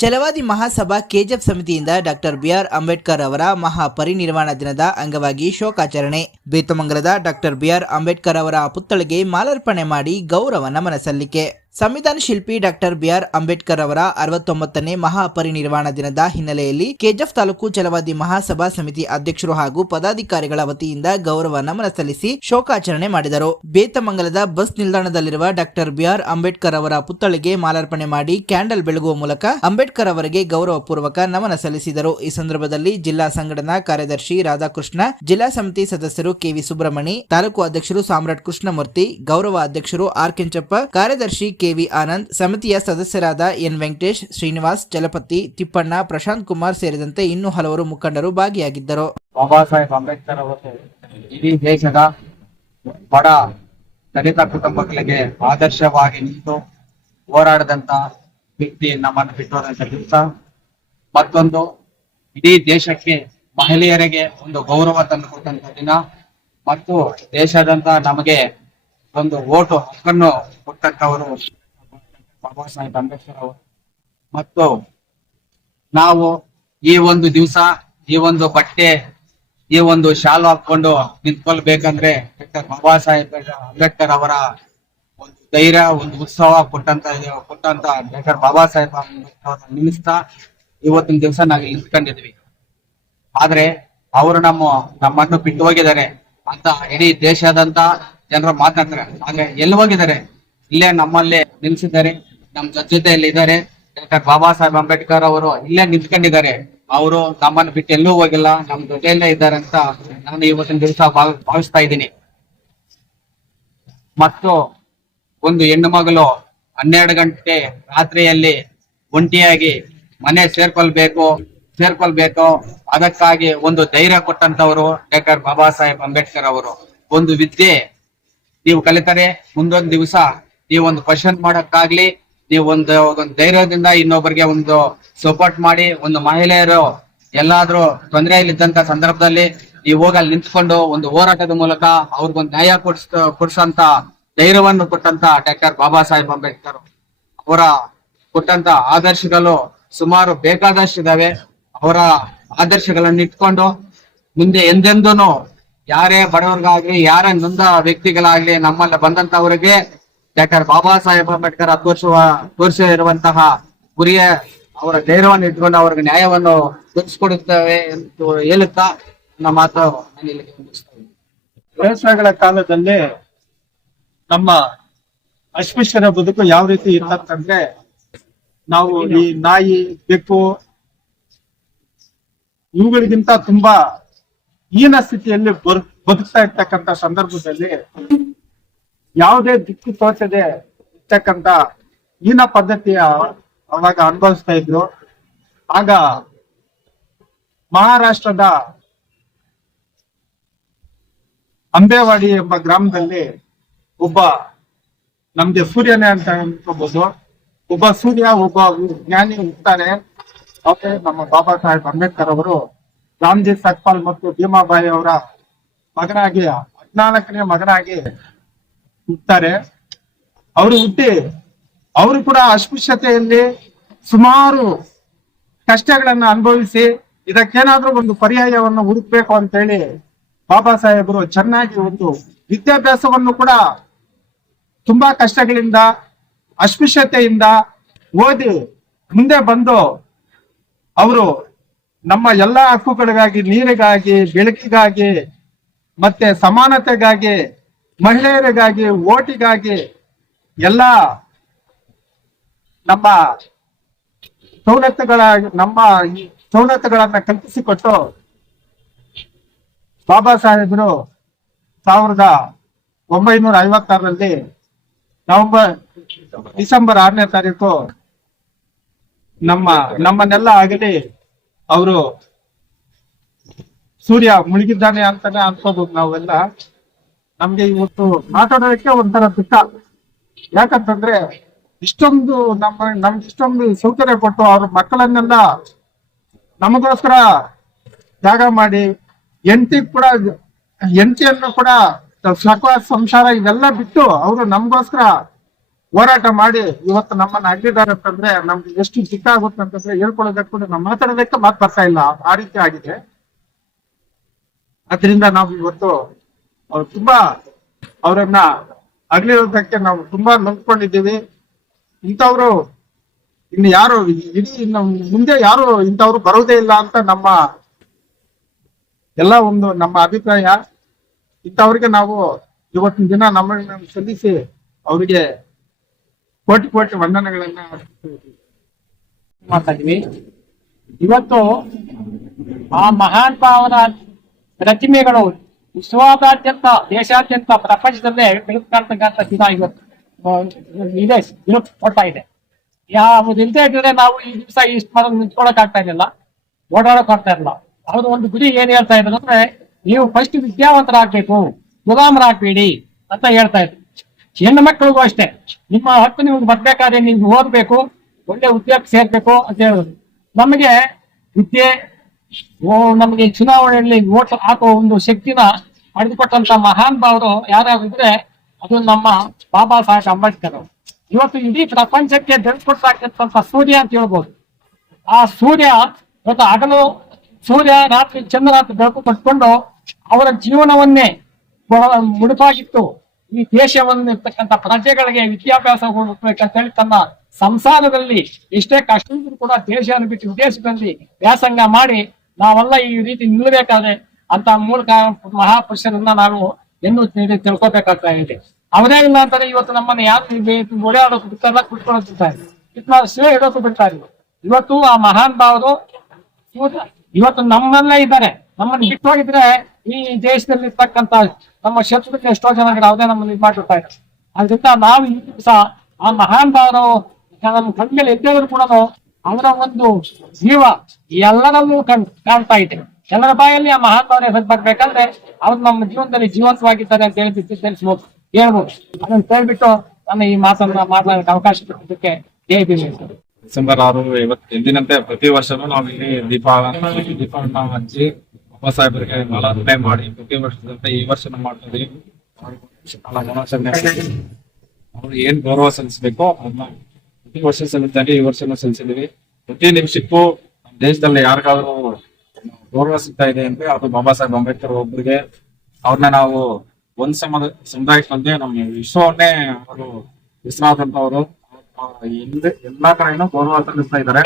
ಛಲವಾದಿ ಮಹಾಸಭಾ ಕೆಜೆಫ್ ಸಮಿತಿಯಿಂದ doctor B R Ambedkar ಅವರ ಮಹಾ ಪರಿನಿರ್ವಾಣ ದಿನದ ಅಂಗವಾಗಿ ಶೋಕಾಚರಣೆ. ಬೇತಮಂಗಲದ ಡಾಕ್ಟರ್ ಬಿಆರ್ ಅಂಬೇಡ್ಕರ್ ಅವರ ಪುತ್ಥಳಿಗೆ ಮಾಲಾರ್ಪಣೆ ಮಾಡಿ ಗೌರವ ನಮನ ಸಲ್ಲಿಕೆ. ಸಂವಿಧಾನ ಶಿಲ್ಪಿ ಡಾಕ್ಟರ್ ಬಿಆರ್ ಅಂಬೇಡ್ಕರ್ ಅವರ ಅರವತ್ತೊಂಬತ್ತನೇ ಮಹಾ ಪರಿನಿರ್ವಾಣ ದಿನದ ಹಿನ್ನೆಲೆಯಲ್ಲಿ ಕೆಜೆಫ್ ತಾಲೂಕು ಜಲವಾದಿ ಮಹಾಸಭಾ ಸಮಿತಿ ಅಧ್ಯಕ್ಷರು ಹಾಗೂ ಪದಾಧಿಕಾರಿಗಳ ವತಿಯಿಂದ ಗೌರವ ನಮನ ಸಲ್ಲಿಸಿ ಶೋಕಾಚರಣೆ ಮಾಡಿದರು. ಬೇತಮಂಗಲದ ಬಸ್ ನಿಲ್ದಾಣದಲ್ಲಿರುವ ಡಾಕ್ಟರ್ ಬಿಆರ್ ಅಂಬೇಡ್ಕರ್ ಅವರ ಪುತ್ಥಳಿಗೆ ಮಾಲಾರ್ಪಣೆ ಮಾಡಿ ಕ್ಯಾಂಡಲ್ ಬೆಳಗುವ ಮೂಲಕ ಅಂಬೇಡ್ಕರ್ ಅವರಿಗೆ ಗೌರವ ಪೂರ್ವಕ ನಮನ ಸಲ್ಲಿಸಿದರು. ಈ ಸಂದರ್ಭದಲ್ಲಿ ಜಿಲ್ಲಾ ಸಂಘಟನಾ ಕಾರ್ಯದರ್ಶಿ ರಾಧಾಕೃಷ್ಣ, ಜಿಲ್ಲಾ ಸಮಿತಿ ಸದಸ್ಯರು ಕೆವಿ ಸುಬ್ರಹ್ಮಣಿ, ತಾಲೂಕು ಅಧ್ಯಕ್ಷರು ಸಾಮ್ರಾಟ್ ಕೃಷ್ಣಮೂರ್ತಿ, ಗೌರವ ಅಧ್ಯಕ್ಷರು ಆರ್ ಕೆಂಚಪ್ಪ, ಕಾರ್ಯದರ್ಶಿ ಕೆವಿ ಆನಂದ್, ಸಮಿತಿಯ ಸದಸ್ಯರಾದ ಎನ್ ವೆಂಕಟೇಶ್, ಶ್ರೀನಿವಾಸ್, ಜಲಪತಿ, ತಿಪ್ಪಣ್ಣ, ಪ್ರಶಾಂತ್ ಕುಮಾರ್ ಸೇರಿದಂತೆ ಇನ್ನೂ ಹಲವರು ಮುಖಂಡರು ಭಾಗಿಯಾಗಿದ್ದರು. ಬಾಬಾ ಸಾಹೇಬ್ ಅಂಬೇಡ್ಕರ್ ಅವರು ಇಡೀ ದೇಶದ ಬಡ ದಲಿತ ಕುಟುಂಬಗಳಿಗೆ ಆದರ್ಶವಾಗಿ ನಿಂತು ಹೋರಾಡದಂತ ವ್ಯಕ್ತಿ ನಮ್ಮನ್ನು ಬಿಟ್ಟೋದಂತ ದಿವಸ, ಮತ್ತೊಂದು ಇಡೀ ದೇಶಕ್ಕೆ ಮಹಿಳೆಯರಿಗೆ ಒಂದು ಗೌರವ ತಂದುಕೊಟ್ಟಂತ ದಿನ, ಮತ್ತು ದೇಶದಂತ ನಮಗೆ ಒಂದು ಓಟು ಹಕ್ಕನ್ನು ಕೊಟ್ಟಂತವರು ಬಾಬಾ ಸಾಹೇಬ್ ಅಂಬೇಡ್ಕರ್ ಅವರು. ಮತ್ತು ನಾವು ಈ ಒಂದು ದಿವಸ, ಈ ಒಂದು ಬಟ್ಟೆ, ಈ ಒಂದು ಶಾಲು ಹಾಕೊಂಡು ನಿಂತ್ಕೊಳ್ಬೇಕಂದ್ರೆ ಡಾಕ್ಟರ್ ಬಾಬಾ ಸಾಹೇಬ್ ಅಂಬೇಡ್ಕರ್ ಅವರ ಒಂದು ಧೈರ್ಯ, ಒಂದು ಉತ್ಸವ ಕೊಟ್ಟಂತ ಕೊಟ್ಟಂತ ಡಾಕ್ಟರ್ ಬಾಬಾ ಸಾಹೇಬ್ ಅಂಬೇಡ್ಕರ್ ಅವರ ನಿಲ್ಲಿಸ್ತಾ ಇವತ್ತಿನ ದಿವಸ ನಾವು ನಿಂತ್ಕೊಂಡಿದ್ವಿ ಆದ್ರೆ ಅವರು ನಮ್ಮ ನಮ್ಮನ್ನು ಬಿಟ್ಟು ಹೋಗಿದ್ದಾರೆ. ಅಂತ ಇಡೀ ದೇಶಾದಂತ ಜನರು ಮಾತಾಡ್ತಾರೆ. ಆದ್ರೆ ಎಲ್ಲಿ ಹೋಗಿದ್ದಾರೆ? ಇಲ್ಲೇ ನಮ್ಮಲ್ಲೇ ನಿಲ್ಸಿದ್ದಾರೆ. ನಮ್ ಜೊತೆಯಲ್ಲಿ ಇದ್ದಾರೆ ಡಾಕ್ಟರ್ ಬಾಬಾ ಸಾಹೇಬ್ ಅಂಬೇಡ್ಕರ್ ಅವರು ಇಲ್ಲೇ ನಿಂತ್ಕೊಂಡಿದ್ದಾರೆ. ಅವರು ನಮ್ಮನ್ನು ಬಿಟ್ಟು ಎಲ್ಲೂ ಹೋಗಿಲ್ಲ. ನಮ್ ಜೊತೆಯಲ್ಲೇ ಇದ್ದಾರೆ ಅಂತ ನಾನು ಇವತ್ತಿನ ದಿವಸ ಭಾವಿಸ್ತಾ ಇದ್ದೀನಿ. ಮತ್ತು ಒಂದು ಹೆಣ್ಣು ಮಗಳು ಹನ್ನೆರಡು ಗಂಟೆ ರಾತ್ರಿಯಲ್ಲಿ ಒಂಟಿಯಾಗಿ ಮನೆ ಸೇರ್ಕೊಳ್ಬೇಕು ಸೇರ್ಕೊಳ್ಬೇಕು. ಅದಕ್ಕಾಗಿ ಒಂದು ಧೈರ್ಯ ಕೊಟ್ಟಂತವರು ಡಾಕ್ಟರ್ ಬಾಬಾ ಸಾಹೇಬ್ ಅಂಬೇಡ್ಕರ್ ಅವರು. ಒಂದು ವಿದ್ಯೆ ನೀವು ಕಲಿತರೆ ಮುಂದೊಂದು ದಿವಸ ಒಂದು ಕ್ವಶನ್ ಮಾಡೋಕ್ಕಾಗ್ಲಿ, ನೀವು ಒಂದು ಒಂದು ಧೈರ್ಯದಿಂದ ಇನ್ನೊಬ್ಬರಿಗೆ ಒಂದು ಸಪೋರ್ಟ್ ಮಾಡಿ, ಒಂದು ಮಹಿಳೆಯರು ಎಲ್ಲಾದ್ರೂ ತೊಂದರೆಯಲ್ಲಿದ್ದಂತ ಸಂದರ್ಭದಲ್ಲಿ ನೀವು ಹೋಗಿ ಅಲ್ಲಿ ನಿಂತ್ಕೊಂಡು ಒಂದು ಹೋರಾಟದ ಮೂಲಕ ಅವ್ರಿಗೊಂದು ನ್ಯಾಯ ಕೊಡ್ಸ್ ಕೊಡ್ಸಂತ ಧೈರ್ಯವನ್ನು ಕೊಟ್ಟಂತ ಡಾಕ್ಟರ್ ಬಾಬಾ ಸಾಹೇಬ್ ಅಂಬೇಡ್ಕರ್ ಅವರ ಕೊಟ್ಟಂತ ಆದರ್ಶಗಳು ಸುಮಾರು ಬೇಕಾದಷ್ಟಿದಾವೆ. ಅವರ ಆದರ್ಶಗಳನ್ನು ಇಟ್ಕೊಂಡು ಮುಂದೆ ಎಂದೆಂದೂ ಯಾರೇ ಬಡವರಿಗಾಗ್ಲಿ, ಯಾರೇ ನೊಂದ ವ್ಯಕ್ತಿಗಳಾಗ್ಲಿ, ನಮ್ಮಲ್ಲಿ ಬಂದಂತವರಿಗೆ ಡಾಕ್ಟರ್ ಬಾಬಾ ಸಾಹೇಬ್ ಅಂಬೇಡ್ಕರ್ ತೋರಿಸುವ ತೋರಿಸಿರುವಂತಹ ಗುರಿಯ ಅವರ ಧೈರ್ಯವನ್ನು ಇಟ್ಕೊಂಡು ಅವ್ರಿಗೆ ನ್ಯಾಯವನ್ನು ದೊರಕಿಸ್ಕೊಡುತ್ತೇವೆ ಎಂದು ಹೇಳುತ್ತಾ ನಮ್ಮ ಮಾತು ಇದ್ದೀನಿ. ಕಾಲದಲ್ಲಿ ನಮ್ಮ ಅಸ್ಪೃಶ್ಯರ ಬದುಕು ಯಾವ ರೀತಿ ಇರ್ತಂತಂದ್ರೆ ನಾವು ಈ ನಾಯಿ, ಬೆಕ್ಕು, ಇವುಗಳಿಗಿಂತ ತುಂಬಾ ಹೀನ ಸ್ಥಿತಿಯಲ್ಲಿ ಬರ್- ಬದುಕ್ತಾ ಇರ್ತಕ್ಕಂತ ಸಂದರ್ಭದಲ್ಲಿ ಯಾವುದೇ ದಿಕ್ಕು ತೋಚದೆ ಇರ್ತಕ್ಕಂತ ಈನ ಪದ್ಧತಿಯ ಅವಾಗ ಅನುಭವಿಸ್ತಾ ಇದ್ರು. ಆಗ ಮಹಾರಾಷ್ಟ್ರದ ಅಂಬೇವಾಡಿ ಎಂಬ ಗ್ರಾಮದಲ್ಲಿ ಒಬ್ಬ ನಮ್ಗೆ ಸೂರ್ಯನೇ ಅಂತ ಅನ್ಕೋಬಹುದು ಒಬ್ಬ ಸೂರ್ಯ, ಒಬ್ಬ ಜ್ಞಾನಿ ಇರ್ತಾನೆ. ಅವರೇ ನಮ್ಮ ಬಾಬಾ ಸಾಹೇಬ್ ಅಂಬೇಡ್ಕರ್ ಅವರು ರಾಮ್ಜಿ ಸಕ್ಪಾಲ್ ಮತ್ತು ಭೀಮಾಬಾಯಿ ಅವರ ಮಗನಾಗಿ, ಹದಿನಾಲ್ಕನೇ ಮಗನಾಗಿ ಹುಟ್ಟುತ್ತಾರೆ ಅವರು ಹುಟ್ಟಿ, ಅವರು ಕೂಡ ಅಸ್ಪೃಶ್ಯತೆಯಲ್ಲಿ ಸುಮಾರು ಕಷ್ಟಗಳನ್ನ ಅನುಭವಿಸಿ ಇದಕ್ಕೇನಾದ್ರೂ ಒಂದು ಪರ್ಯಾಯವನ್ನು ಹುಡುಕ್ಬೇಕು ಅಂತ ಹೇಳಿ ಬಾಬಾ ಸಾಹೇಬರು ಚೆನ್ನಾಗಿ ಒಂದು ವಿದ್ಯಾಭ್ಯಾಸವನ್ನು ಕೂಡ ತುಂಬಾ ಕಷ್ಟಗಳಿಂದ, ಅಸ್ಪೃಶ್ಯತೆಯಿಂದ ಓದಿ ಮುಂದೆ ಬಂದು ಅವರು ನಮ್ಮ ಎಲ್ಲ ಹಕ್ಕುಗಳಿಗಾಗಿ, ನೀರಿಗಾಗಿ, ಬೆಳಕಿಗಾಗಿ, ಮತ್ತೆ ಸಮಾನತೆಗಾಗಿ, ಮಹಿಳೆಯರಿಗಾಗಿ, ಓಟಿಗಾಗಿ ಎಲ್ಲ ನಮ್ಮ ಸವಲತ್ತುಗಳ, ನಮ್ಮ ಈ ಸೌಲತ್ತುಗಳನ್ನ ಕಲ್ಪಿಸಿಕೊಟ್ಟು ಬಾಬಾ ಸಾಹೇಬರು ಸಾವಿರದ ಒಂಬೈನೂರ ಐವತ್ತಾರರಲ್ಲಿ ನವೆಂಬರ್, ಡಿಸೆಂಬರ್ ಆರನೇ ತಾರೀಕು ನಮ್ಮ ನಮ್ಮನ್ನೆಲ್ಲ ಆಗಲಿ ಅವರು ಸೂರ್ಯ ಮುಳುಗಿದ್ದಾನೆ ಅಂತಾನೆ ಅನ್ಕೋಬಹುದು ನಾವೆಲ್ಲ. ನಮ್ಗೆ ಇವತ್ತು ಮಾತಾಡೋದಕ್ಕೆ ಒಂಥರ ದುಃಖ. ಯಾಕಂತಂದ್ರೆ ಇಷ್ಟೊಂದು ನಮ್ಮ, ನಮ್ಗೆ ಇಷ್ಟೊಂದು ಸೌಕರ್ಯ ಕೊಟ್ಟು ಅವ್ರ ಮಕ್ಕಳನ್ನೆಲ್ಲ ನಮಗೋಸ್ಕರ ತ್ಯಾಗ ಮಾಡಿ ಎಂಟಿ ಕೂಡ ಎಂಟಿಯನ್ನು ಕೂಡ ಸಕ ಸಂಸಾರ, ಇವೆಲ್ಲ ಬಿಟ್ಟು ಅವರು ನಮಗೋಸ್ಕರ ಹೋರಾಟ ಮಾಡಿ ಇವತ್ತು ನಮ್ಮನ್ನ ಅಗ್ಲಿದ್ದಾರೆ ಅಂತಂದ್ರೆ ನಮ್ಗೆ ಎಷ್ಟು ಚಿಕ್ಕ ಆಗುತ್ತೆ ಅಂತಂದ್ರೆ ಹೇಳ್ಕೊಳ್ಳೋದಕ್ಕೂ ನಾವು ಮಾತಾಡೋದಕ್ಕೆ ಮಾತು ಬರ್ತಾ ಇಲ್ಲ. ಆ ರೀತಿ ಆಗಿದೆ. ಅದರಿಂದ ನಾವು ಇವತ್ತು ಅವ್ರು ತುಂಬಾ ಅವರನ್ನ ಅಗ್ಲಿರೋದಕ್ಕೆ ನಾವು ತುಂಬಾ ನಂಬ್ಕೊಂಡಿದ್ದೀವಿ ಇಂಥವ್ರು ಇನ್ನು ಯಾರು ಇಡೀ ನಮ್ಮ ಮುಂದೆ ಯಾರು ಇಂಥವ್ರು ಬರೋದೇ ಇಲ್ಲ ಅಂತ ನಮ್ಮ ಎಲ್ಲ ಒಂದು ನಮ್ಮ ಅಭಿಪ್ರಾಯ. ಇಂಥವ್ರಿಗೆ ನಾವು ಇವತ್ತಿನ ದಿನ ನಮ್ಮನ್ನ ಸಲ್ಲಿಸಿ ಅವರಿಗೆ ಕೋಟಿ ಕೋಟಿ ವಂದನೆಗಳನ್ನ. ಮಾಡ್ತಾ ಇದೀವಿ ಇವತ್ತು ಆ ಮಹಾನ್ ಭಾವನ ಪ್ರತಿಮೆಗಳು ವಿಶ್ವದಾದ್ಯಂತ ದೇಶಾದ್ಯಂತ ಪ್ರಪಂಚದಲ್ಲೇ ಬೆಳಕು ಕಾಣ್ತಕ್ಕಂಥ ದಿನ ಇವತ್ತು. ಇದೆ ಬೆಳಕು ಕೊಡ್ತಾ ಇದೆ. ಯಾವುದು ಇಲ್ದೇ ಇದ್ರೆ ನಾವು ಈ ದಿವಸ ಈ ಸ್ಮರಣೆ ನಿಂತ್ಕೊಳಕ್ ಆಗ್ತಾ ಇರಲಿಲ್ಲ. ಓಡಾಡಕ್ ಆಗ್ತಾ ಇರಲಿಲ್ಲ. ಅವ್ರದ್ದು ಒಂದು ಗುರಿ ಏನ್ ಹೇಳ್ತಾ ಇದ್ರು ಅಂದ್ರೆ ನೀವು ಫಸ್ಟ್ ವಿದ್ಯಾವಂತರಾಗ್ಬೇಕು, ಗುಲಾಮರಾಗ್ಬೇಡಿ ಅಂತ ಹೇಳ್ತಾ ಇದ್ರು. ಹೆಣ್ಣು ಮಕ್ಕಳಿಗೂ ಅಷ್ಟೇ. ನಿಮ್ಮ ಹಕ್ಕು ನೀವು ಬರ್ಬೇಕಾದ್ರೆ ನೀವು ಓದ್ಬೇಕು, ಒಳ್ಳೆ ಉದ್ಯೋಗ ಸೇರ್ಬೇಕು ಅಂತ ಹೇಳೋದು. ನಮಗೆ ವಿದ್ಯೆ ನಮಗೆ ಚುನಾವಣೆಯಲ್ಲಿ ಓಟ್ ಹಾಕೋ ಒಂದು ಶಕ್ತಿನ ಪಡೆದುಕೊಟ್ಟಂತ ಮಹಾನ್ ಭಾವರು ಯಾರಾಗಿದ್ರೆ ಅದು ನಮ್ಮ ಬಾಬಾ ಸಾಹೇಬ್ ಅಂಬೇಡ್ಕರ್ ಇವತ್ತು ಇಡೀ ಪ್ರಪಂಚಕ್ಕೆ ಬೆಳೆಸ್ಕೊಡ್ತಕ್ಕಂಥ ಸೂರ್ಯ ಅಂತ ಹೇಳ್ಬೋದು. ಆ ಸೂರ್ಯ, ಇವತ್ತು ಹಗಲು ಸೂರ್ಯ, ರಾತ್ರಿ ಚಂದ್ರ ಬೆಳಕು ಪಟ್ಕೊಂಡು ಅವರ ಜೀವನವನ್ನೇ ಮುಡುಪಾಗಿತ್ತು ಈ ದೇಶವನ್ನು ಇರ್ತಕ್ಕಂಥ ಪ್ರಜೆಗಳಿಗೆ ವಿದ್ಯಾಭ್ಯಾಸ ಹೇಳಿ ತನ್ನ ಸಂಸಾರದಲ್ಲಿ ಎಷ್ಟೇ ಕಷ್ಟ ಕೂಡ ದೇಶವನ್ನು ಬಿಟ್ಟು ವಿದೇಶದಲ್ಲಿ ವ್ಯಾಸಂಗ ಮಾಡಿ ನಾವೆಲ್ಲ ಈ ರೀತಿ ನಿಲ್ಲಬೇಕಾದ್ರೆ ಅಂತ ಮೂಲಕ ಮಹಾಪುರುಷರನ್ನ ನಾವು ಎಂದು ತಿಳ್ಕೋಬೇಕಾಗ್ತಾ ಇದೆ. ಅವರೇ ಇಲ್ಲ ಅಂತಾರೆ ಇವತ್ತು ನಮ್ಮನ್ನ ಯಾರು ಓಡಾಡೋಕೆ ಬಿಡ್ತಾರಲ್ಲ ಕುಟ್ಕೊಳ್ಳುತ್ತಿದ್ದಾರೆ ಇದನ್ನ ಶಿವ ಸೇವೆ ಇಡೋಕೆ ಬಿಡ್ತಾ ಇಲ್ಲ ಇವತ್ತು ಆ ಮಹಾನ್ ಭಾವರು ಇವತ್ತು ನಮ್ಮಲ್ಲೇ ಇದ್ದಾರೆ. ನಮ್ಮನ್ನು ಬಿಟ್ಟು ಹೋಗಿದ್ರೆ ಈ ದೇಶದಲ್ಲಿ ಇರ್ತಕ್ಕಂತ ನಮ್ಮ ಶತ್ರುಕ್ಕೆ ಎಷ್ಟೋ ಜನಗಳು ಅವರೇ ನಮ್ಮನ್ನು ಇದು ಮಾಡಿರ್ತಾ ಇದ್ದಾರೆ. ಅದರಿಂದ ನಾವು ಈ ದಿವಸ ಆ ಮಹಾನ್ ಭಾವರು ನಮ್ಮ ಕಣ್ಮೇಲೆ ಎದ್ದೇವರು ಕೂಡ ಅವರ ಒಂದು ಜೀವ ಎಲ್ಲರಲ್ಲೂ ಕಣ್, ಕಾಣ್ತಾ ಇದೆ. ಎಲ್ಲರ ಬಾಯಲ್ಲಿ ಆ ಮಹಾನ್ ಭಾವನೆ ಹೆಸರು ಬರ್ಬೇಕಂದ್ರೆ ಅವ್ರು ನಮ್ಮ ಜೀವನದಲ್ಲಿ ಜೀವಂತವಾಗಿದ್ದಾರೆ ಅಂತ ಹೇಳಿ ತಿಳಿಸ್ಬೋದು. ಹೇಳ್ಬೋದು. ಅದನ್ನ ಹೇಳ್ಬಿಟ್ಟು ನನ್ನ ಈ ಮಾತನ್ನ ಮಾತನಾಡಕ್ಕೆ ಅವಕಾಶ ಕೊಟ್ಟಿದ್ದಕ್ಕೆ ಜೈ ಭೀಮ್ ಡಿಸೆಂಬರ್ ಆರು ಇವತ್ತು ಎಂದಿನಂತೆ ಪ್ರತಿ ವರ್ಷನೂ ನಾವು ಇಲ್ಲಿ ದೀಪ ದೀಪಗಳನ್ನ ಹಚ್ಚಿ ಬಾಬಾ ಸಾಹೇಬರಿಗೆ ಮಾಲಾರ್ಪಣೆ ಮಾಡಿ, ಪ್ರತಿ ವರ್ಷದಂತೆ ಈ ವರ್ಷ ಮಾಡ್ತೀವಿ ಅವ್ರು ಏನ್ ಗೌರವ ಸಲ್ಲಿಸಬೇಕು ಅದನ್ನ ಪ್ರತಿ ವರ್ಷ ಸಲ್ಲಿಸ್ತಾರೆ ಈ ವರ್ಷನೂ ಸಲ್ಲಿಸಿದೀವಿ. ಪ್ರತಿ ನಿಮಿಷಕ್ಕೂ ದೇಶದಲ್ಲಿ ಯಾರಿಗಾದ್ರೂ ಗೌರವ ಸಿಗ್ತಾ ಇದೆ ಅಂದ್ರೆ ಅದು ಬಾಬಾ ಸಾಹೇಬ್ ಅಂಬೇಡ್ಕರ್ ಒಬ್ಬರಿಗೆ ಅವ್ರನ್ನ ನಾವು ಒಂದ್ ಸಮ ಸಮುದಾಯಕ್ಕೆ ನಮ್ಮ ವಿಶ್ವವನ್ನೇ ಅವರು ಹೆಸರಾದಂತವರು ಎಲ್ಲಾ ಕಡೆನೂ ಗೌರವ ಸಲ್ಲಿಸ್ತಾ ಇದ್ದಾರೆ.